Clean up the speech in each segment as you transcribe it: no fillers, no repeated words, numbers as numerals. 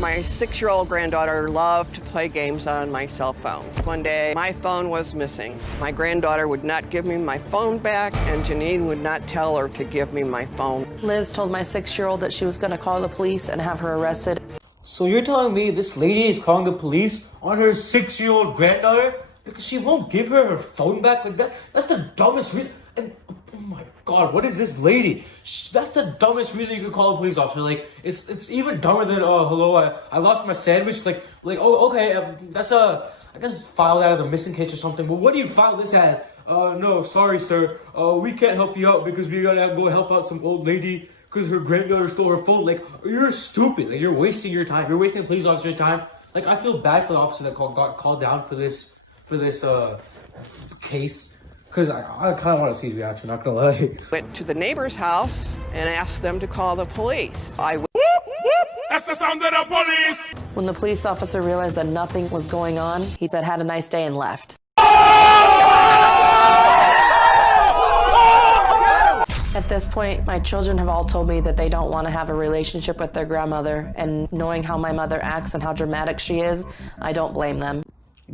My 6-year-old granddaughter loved to play games on my cell phone. One day, my phone was missing. My granddaughter would not give me my phone back, and Janine would not tell her to give me my phone. Liz told my 6-year-old that she was going to call the police and have her arrested. So you're telling me this lady is calling the police on her 6-year-old granddaughter because she won't give her phone back? Like that's the dumbest reason. And oh my God, what is this lady? That's the dumbest reason you could call a police officer. Like it's even dumber than hello, I lost my sandwich. Like oh okay, I guess file that as a missing case or something. But what do you file this as? No, sorry sir, we can't help you out because we gotta go help out some old lady because her granddaughter stole her phone. Like, you're stupid. Like, you're wasting your time. You're wasting a police officer's time. Like, I feel bad for the officer that got called down for this case. Because I kind of want to see his reaction, not gonna lie. Went to the neighbor's house and asked them to call the police. That's the sound of the police! When the police officer realized that nothing was going on, he said, "Had a nice day," and left. At this point, my children have all told me that they don't want to have a relationship with their grandmother, and knowing how my mother acts and how dramatic she is, I don't blame them.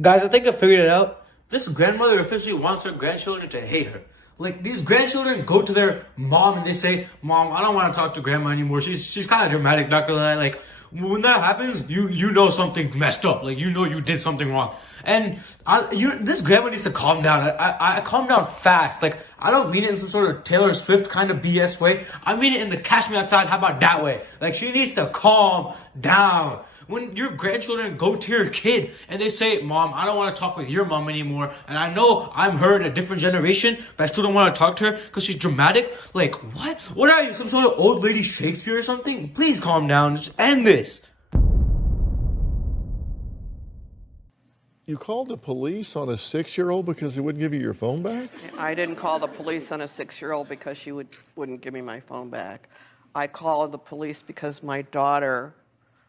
Guys, I think I figured it out. This grandmother officially wants her grandchildren to hate her. Like, these grandchildren go to their mom and they say, "Mom, I don't want to talk to grandma anymore. She's kind of dramatic, not gonna lie." Like, when that happens, you know something's messed up. Like, you know you did something wrong. And this grandma needs to calm down. I calm down fast. Like, I don't mean it in some sort of Taylor Swift kind of BS way. I mean it in the Cash Me Outside, how about that way? Like, she needs to calm down. When your grandchildren go to your kid and they say, "Mom, I don't want to talk with your mom anymore, and I know I'm her in a different generation, but I still don't want to talk to her because she's dramatic." Like, what? What are you, some sort of old lady Shakespeare or something? Please calm down. Just end this. You called the police on a 6-year-old because he wouldn't give you your phone back? I didn't call the police on a 6-year-old because she wouldn't give me my phone back. I called the police because my daughter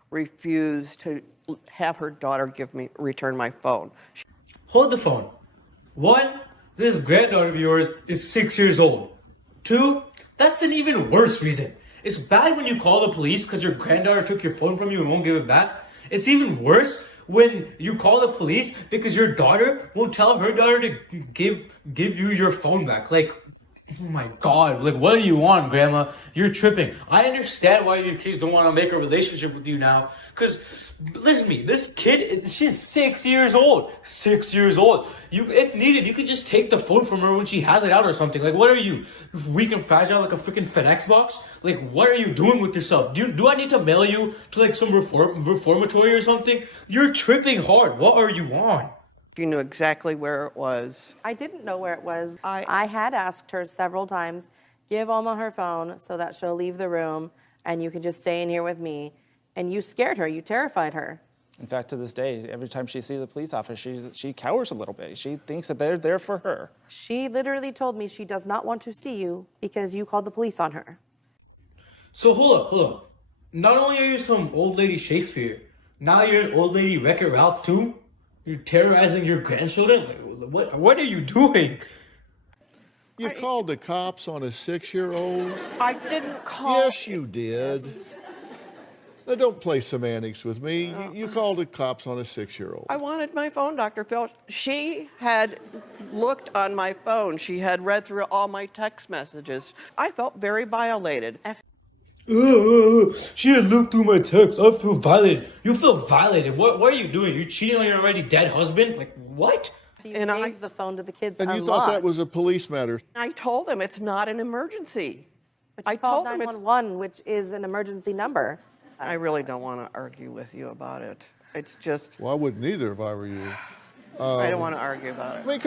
refused to have her daughter return my phone. Hold the phone. 1, this granddaughter of yours is 6 years old. 2, that's an even worse reason. It's bad when you call the police because your granddaughter took your phone from you and won't give it back. It's even worse when you call the police because your daughter won't tell her daughter to give you your phone back. Like, oh my God, like, what do you want, Grandma? You're tripping. I understand why these kids don't want to make a relationship with you now. Because, listen to me, this kid, she's 6 years old. 6 years old. If needed, you could just take the phone from her when she has it out or something. Like, what are you, weak and fragile like a freaking FedEx box? Like, what are you doing with yourself? Do I need to mail you to, like, some reformatory or something? You're tripping hard. What are you on? You knew exactly where it was. I didn't know where it was. I had asked her several times, "Give Alma her phone so that she'll leave the room and you can just stay in here with me." And you scared her, you terrified her. In fact, to this day, every time she sees a police officer, she cowers a little bit. She thinks that they're there for her. She literally told me she does not want to see you because you called the police on her. So hold up. Not only are you some old lady Shakespeare, now you're an old lady Wreck-It Ralph too? You're terrorizing your grandchildren? Like, what are you doing? You called the cops on a 6-year-old? I didn't call. Yes, you did. Yes. Now, don't play semantics with me. You called the cops on a 6-year-old. I wanted my phone, Dr. Phil. She had looked on my phone. She had read through all my text messages. I felt very violated. She had looked through my text. I feel violated. You feel violated. What are you doing? You cheating on your already dead husband? Like, what? You gave the phone to the kids and unlocked. You thought that was a police matter. I told them it's not an emergency. But you called 911, which is an emergency number. I really don't want to argue with you about it. It's just... Well, I wouldn't either if I were you. I don't want to argue about it. I mean,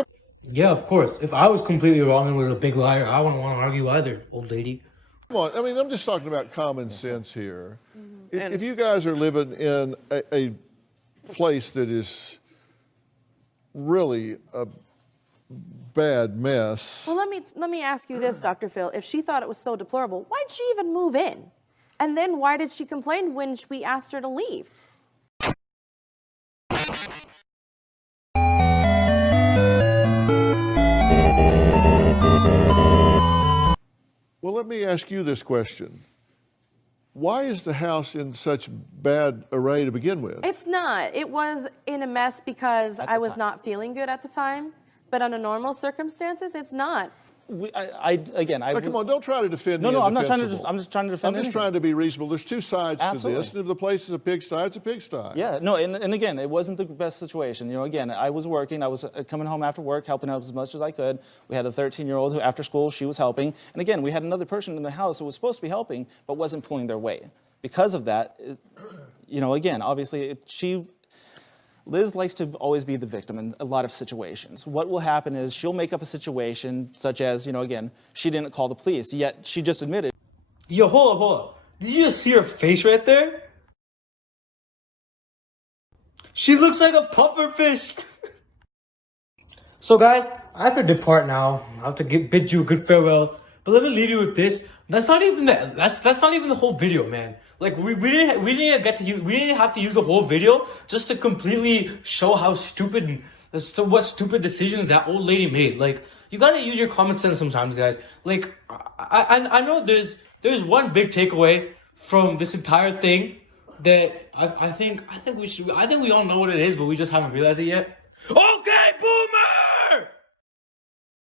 yeah, of course. If I was completely wrong and was a big liar, I wouldn't want to argue either, old lady. Come on, I mean, I'm just talking about common sense here. Mm-hmm. If you guys are living in a place that is really a bad mess. Well, let me ask you this, Dr. Phil. If she thought it was so deplorable, why'd she even move in? And then why did she complain when we asked her to leave? Well, let me ask you this question. why is the house in such bad array to begin with? It's not. It was in a mess because I was not feeling good at the time. But under normal circumstances, it's not. Again, come on, don't try to defend No, the no, I'm not trying to. indefensible. I'm just trying to defend. I'm just anything. trying to be reasonable. There's two sides to Absolutely. this, and if the place is a pigsty, it's a pigsty. Yeah, no, and again, it wasn't the best situation. You know, again, I was working. I was coming home after work, helping out as much as I could. We had a 13-year-old who, after school, she was helping. And again, we had another person in the house who was supposed to be helping, but wasn't pulling their weight. Because of that, you know, again, obviously, Liz likes to always be the victim in a lot of situations. What will happen is she'll make up a situation such as, you know, again, she didn't call the police, yet she just admitted. Yo, hold up. Did you just see her face right there? She looks like a pufferfish. So guys, I have to depart now. I have to bid you a good farewell. But let me leave you with this. That's not even the whole video, man. Like we didn't have to use the whole video just to completely show how stupid, what stupid decisions that old lady made. Like you gotta use your common sense sometimes, guys. Like I know there's one big takeaway from this entire thing that I think we all know what it is, but we just haven't realized it yet. Okay, boom.